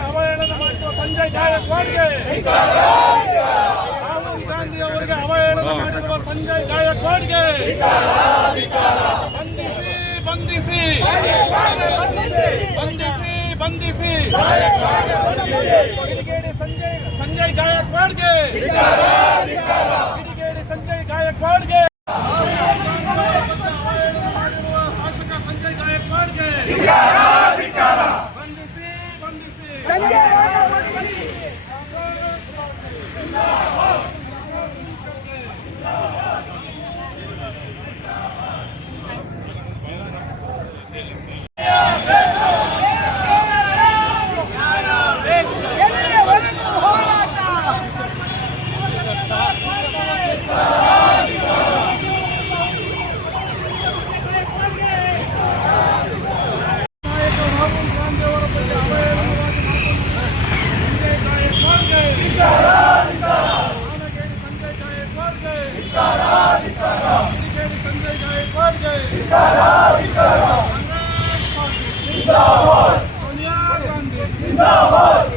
ಅವಹೇಳನ ಸಂಜಯ್ ಗಾಯಕ್ವಾಡ್ಗೆ ರಾಹುಲ್ ಅವಹೇಳನ ಸಂಜಯ್ ಬಂಧಿಸಿ ಬಂಧಿಸಿ ಬಂಧಿಸಿ ಬಂಧಿಸಿ ಸಂಜಯ್ ಸಂಜಯ್ ಸಂಜಯ್ ಗಾಯಕ್ವಾಡ್ಗೆ ಮಾಡಿರುವ ಶಾಸಕ ಸಂಜಯ್ ಗಾಯಕ್ವಾಡ್ಗೆ ಬಂಧಿಸಿ ಬಂಧಿಸಿ ಎಲ್ಲಿವರೆಗೂ ಹೋರಾಟ ನಾಯಕ ರಾಹುಲ್ ಗಾಂಧಿ ಅವರ ಬಗ್ಗೆ ಅವಹೇಳನವಾಗಿ ಮಾತನಾಡಿದ ಸಂಜಯ್ ಗಾಯಕ್ವಾಡ್ಗೆ ಆನಗೇಡಿ ಸಂಜಯ್ ಗಾಯಕ್ವಾಡ್ಗೆ ಕಿಡಿಗೇಡಿ Sanjay ಗಾಯಕ್ವಾಡ್ಗೆ Congress party Sonia Gandhi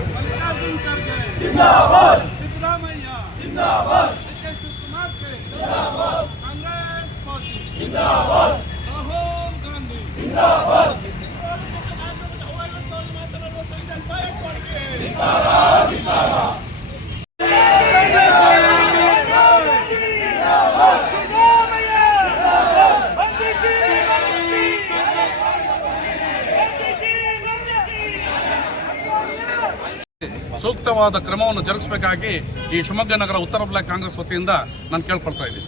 Mallikarjun Kharge Siddaramaiah D K ಶಿವಕುಮಾರ್ಗೆ Congress party Rahul Gandhi ಸೂಕ್ತವಾದ ಕ್ರಮವನ್ನು ಜರುಗಿಸಬೇಕಾಗಿ ಈ ಶಿವಮೊಗ್ಗ ನಗರ ಉತ್ತರ ಬ್ಲಾಕ್ ಕಾಂಗ್ರೆಸ್ ವತಿಯಿಂದ ನಾನು ಕೇಳ್ಕೊಳ್ತಾ ಇದ್ದೀನಿ.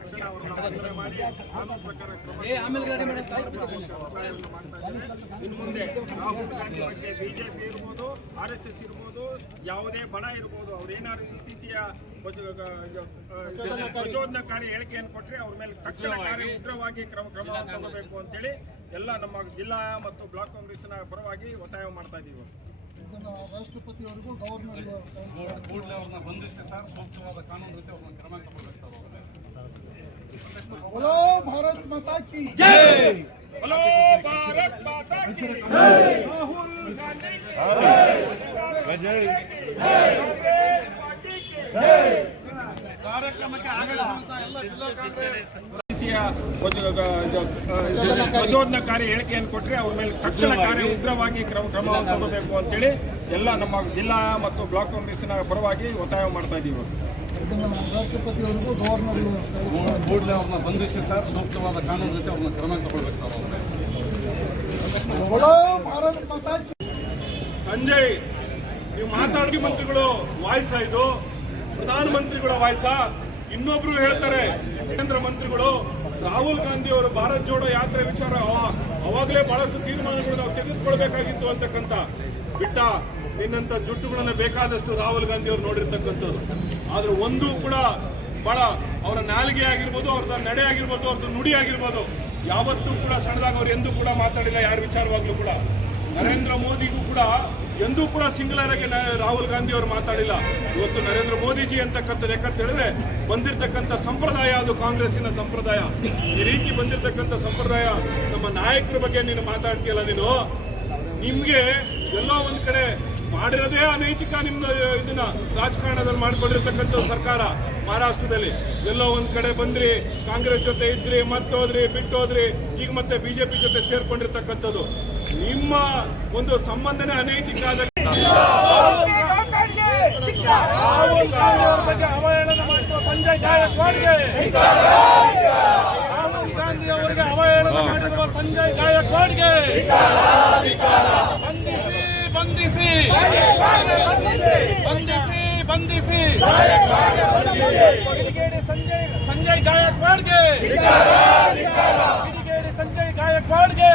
ಸರ್ಕಳಿ ಮಾಡಿ ಮುಂದೆ ಬಿಜೆಪಿ ಇರ್ಬೋದು ಆರ್ ಎಸ್ ಎಸ್ ಇರ್ಬೋದು ಯಾವುದೇ ಬಣ ಇರ್ಬೋದು ಅವ್ರೇನಾದ್ರು ಈ ರೀತಿಯ ಪ್ರಚೋದನಕಾರಿ ಹೇಳಿಕೆಯನ್ನು ಕೊಟ್ಟರೆ ಅವ್ರ ಮೇಲೆ ತಕ್ಷಣ ಕಾರ್ಯ ಉಗ್ರವಾಗಿ ಕ್ರಮ ಕ್ರಮ ತಗೋಬೇಕು ಅಂತೇಳಿ ಎಲ್ಲ ನಮ್ಮ ಜಿಲ್ಲಾ ಮತ್ತು ಬ್ಲಾಕ್ ಕಾಂಗ್ರೆಸ್ನ ಪರವಾಗಿ ಒತ್ತಾಯ ಮಾಡ್ತಾ ಇದ್ದೀವಿ. ರಾಷ್ಟ್ರಪತಿಯವರಿಗೂ ಗೌರ್ಮೆಂಟ್ ಕೂಡಲೇ ಅವ್ರನ್ನ ಬಂಧಿಸಿ ಸರ್ ಸೂಕ್ತವಾದ ಕಾನೂನು ರೀತಿ ಅವ್ರನ್ನ ಕ್ರಮ ತಗೊಳ್ಬೇಕು ಹಲೋ ಭಾರತ್ ಮಾತಾ ಕಿ ಜೈ ಹಲೋ ಭಾರತ್ ಮಾತಾ ಕಿ ಜೈ ರಾಹುಲ್ ಗಾಂಧಿ ಜೈ ಜೈ ಕಾಂಗ್ರೆಸ್ ಪಾರ್ಟಿ ಜೈ ಕಾರ್ಯಕ್ರಮಕ್ಕೆ ಆಗಮಿಸಿದಂತ ಎಲ್ಲ ಜಿಲ್ಲಾ ಕಾಂಗ್ರೆಸ್ ರೀತಿಯ ಪ್ರಚೋದನಕಾರಿ. ಹೇಳಿಕೆಯನ್ನು ಕೊಟ್ಟರೆ ಅವ್ರ ಮೇಲೆ ತಕ್ಷಣ ಕಾರ್ಯ ಉಗ್ರವಾಗಿ ಕ್ರಮ ಕ್ರಮವನ್ನು ತಗೋಬೇಕು ಅಂತೇಳಿ ಎಲ್ಲ ನಮ್ಮ ಜಿಲ್ಲಾ ಮತ್ತು ಬ್ಲಾಕ್ ಕಾಂಗ್ರೆಸ್ನ ಪರವಾಗಿ ಒತ್ತಾಯ ಮಾಡ್ತಾ ಇದ್ದೀವಿ ರಾಷ್ಟ್ರಪತಿಯವರಿಗೂ ಗವರ್ನರ್ ಸೂಕ್ತವಾದ ಕಾನೂನು ಕ್ರಮ ಸಂಜಯ್ ನೀವು ಮಾತಾಡಿ ಮಂತ್ರಿಗಳು ವಾಯ್ಸ ಇದು. ಪ್ರಧಾನಮಂತ್ರಿಗಳ ವಾಯ್ಸ. ಇನ್ನೊಬ್ರು ಹೇಳ್ತಾರೆ, ಕೇಂದ್ರ ಮಂತ್ರಿಗಳು ರಾಹುಲ್ ಗಾಂಧಿ ಅವರು ಭಾರತ್ ಜೋಡೋ ಯಾತ್ರೆ ವಿಚಾರ ಅವ- ಅವಾಗಲೇ ಬಹಳಷ್ಟು ತೀರ್ಮಾನಗಳು ನಾವು ತೆಗೆದುಕೊಳ್ಬೇಕಾಗಿತ್ತು ಅಂತಕ್ಕಂಥ. ಬಿಟ್ಟ ನಿನ್ನಂತ ಜುಟ್ಟುಗಳನ್ನ ಬೇಕಾದಷ್ಟು ರಾಹುಲ್ ಗಾಂಧಿ ಅವರು ನೋಡಿರ್ತಕ್ಕಂಥದ್ದು ಆದ್ರೆ ಒಂದು ಕೂಡ ಬಹಳ ಅವರ ನಾಲಿಗೆ ಆಗಿರ್ಬೋದು, ಅವ್ರದ್ದು ನಡೆ ಆಗಿರ್ಬೋದು, ಅವ್ರದ್ದು ನುಡಿ ಆಗಿರ್ಬೋದು, ಯಾವತ್ತೂ ಕೂಡ ಸಣ್ಣದಾಗ ಅವ್ರು ಎಂದೂ ಕೂಡ ಮಾತಾಡಿಲ್ಲ, ಯಾರ ವಿಚಾರವಾಗ್ಲೂ ಕೂಡ. ನರೇಂದ್ರ ಮೋದಿಗೂ ಕೂಡ ಎಂದೂ ಕೂಡ ಸಿಂಗುಲರ್ ಆಗಿ ರಾಹುಲ್ ಗಾಂಧಿ ಅವರು ಮಾತಾಡಿಲ್ಲ. ಇವತ್ತು ನರೇಂದ್ರ ಮೋದಿಜಿ ಅಂತಕ್ಕಂಥ ಲೆಕ್ಕ ಹೇಳಿದ್ರೆ ಬಂದಿರತಕ್ಕಂಥ ಸಂಪ್ರದಾಯ ಅದು ಕಾಂಗ್ರೆಸ್ಸಿನ ಸಂಪ್ರದಾಯ. ಈ ರೀತಿ ಬಂದಿರತಕ್ಕಂಥ ಸಂಪ್ರದಾಯ ನಮ್ಮ ನಾಯಕರ ಬಗ್ಗೆ ನೀನು ಮಾತಾಡ್ತೀಯಲ್ಲ ನೀನು? ನಿಮ್ಗೆ ಎಲ್ಲೋ ಒಂದು ಕಡೆ ಮಾಡಿರೋದೇ ಅನೈತಿಕ ನಿಮ್ದು ಇದನ್ನ ರಾಜಕಾರಣದಲ್ಲಿ ಮಾಡ್ಕೊಂಡಿರ್ತಕ್ಕಂಥ ಸರ್ಕಾರ ಮಹಾರಾಷ್ಟ್ರದಲ್ಲಿ. ಎಲ್ಲೋ ಒಂದ್ ಕಡೆ ಬಂದ್ರಿ, ಕಾಂಗ್ರೆಸ್ ಜೊತೆ ಇದ್ರಿ, ಮತ್ತೋದ್ರಿ, ಬಿಟ್ಟೋದ್ರಿ, ಈಗ ಮತ್ತೆ ಬಿಜೆಪಿ ಜೊತೆ ಸೇರ್ಕೊಂಡಿರ್ತಕ್ಕಂಥದ್ದು. ನಿಮ್ಮ ಒಂದು ಸಂಬಂಧನೆ ಅನೈತಿಕ ಅವಹೇಳನ ಸಂಜಯ್ ರಾಹುಲ್ ಅವಹೇಳನ ಸಂಜಯ್ ಬಂಧಿಸಿ ಬಂಧಿಸಿ ಬಂಧಿಸಿ ಸಂಜಯ್ ಸಂಜಯ್ ಗಾಯಕ್ವಾಡ್ಗೆ ಸಂಜಯ್ ಗಾಯಕ್ವಾಡ್ ಗಾಯಕ್ವಾಡ್ಗೆ